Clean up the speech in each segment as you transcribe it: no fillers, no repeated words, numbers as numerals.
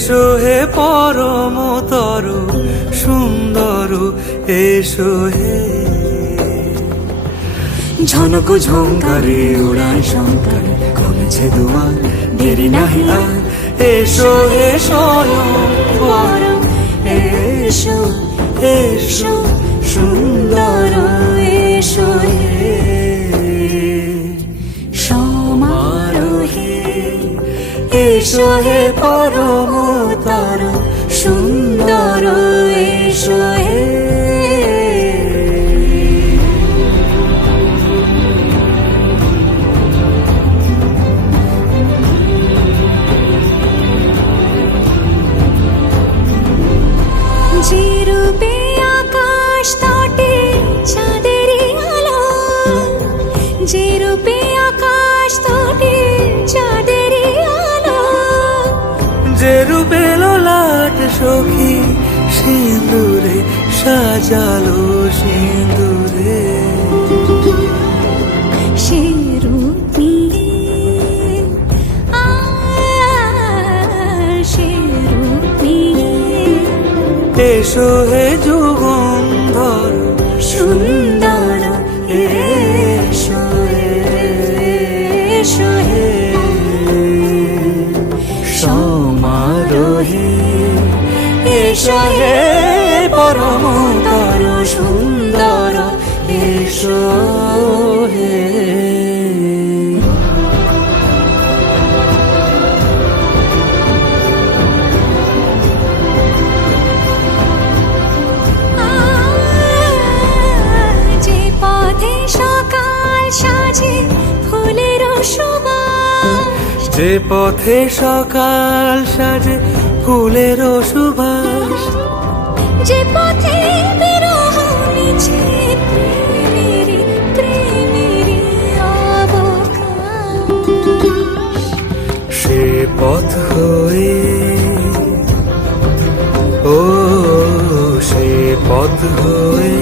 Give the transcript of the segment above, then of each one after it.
এসো হে পরমতর সুন্দর, এসো হে। ঝনক ঝঙ্কারে উড়ায় শঙ্কর, কমেছে দুয়ার দেরি নাহি আর। এসো হে স্বয়ং পরম, এসো এসো সুন্দর, এসো হে সমারোহে। এসো হে পরমতর সুন্দর, এসো হে। যে রূপে আকাশ তটে চাঁদেরই আলো, যে রূপে আকাশ তটে চাঁদেরই আলো, যে রূপে ললাট সখী সিঁদুরে সাজালো সিঁদুরে। সে রূপ নিয়ে সে রূপ নিয়ে এসো হে যুগন্ধর সুন্দর, এসো এসো হে সমারোহে। এসো হে পরমতর সুন্দর, এসো হে। যে পথে সকাল সাজে ফুলের সুবাস, যে পথে সকাল সাজে ফুলের সুবাস, যে পথে বিরহ মিছে প্রেমেরই প্রেমেরই অবকাশ, সে পথ হয়ে ও সে পথ হয়ে।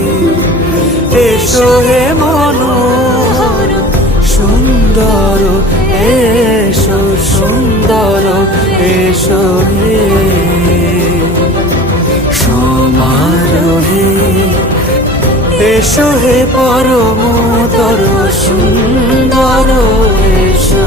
এসো হে মনোহর সুন্দর, এসো সুন্দর, এসো হে সমারোহে। এসো হে পরমতর সুন্দর, এসো।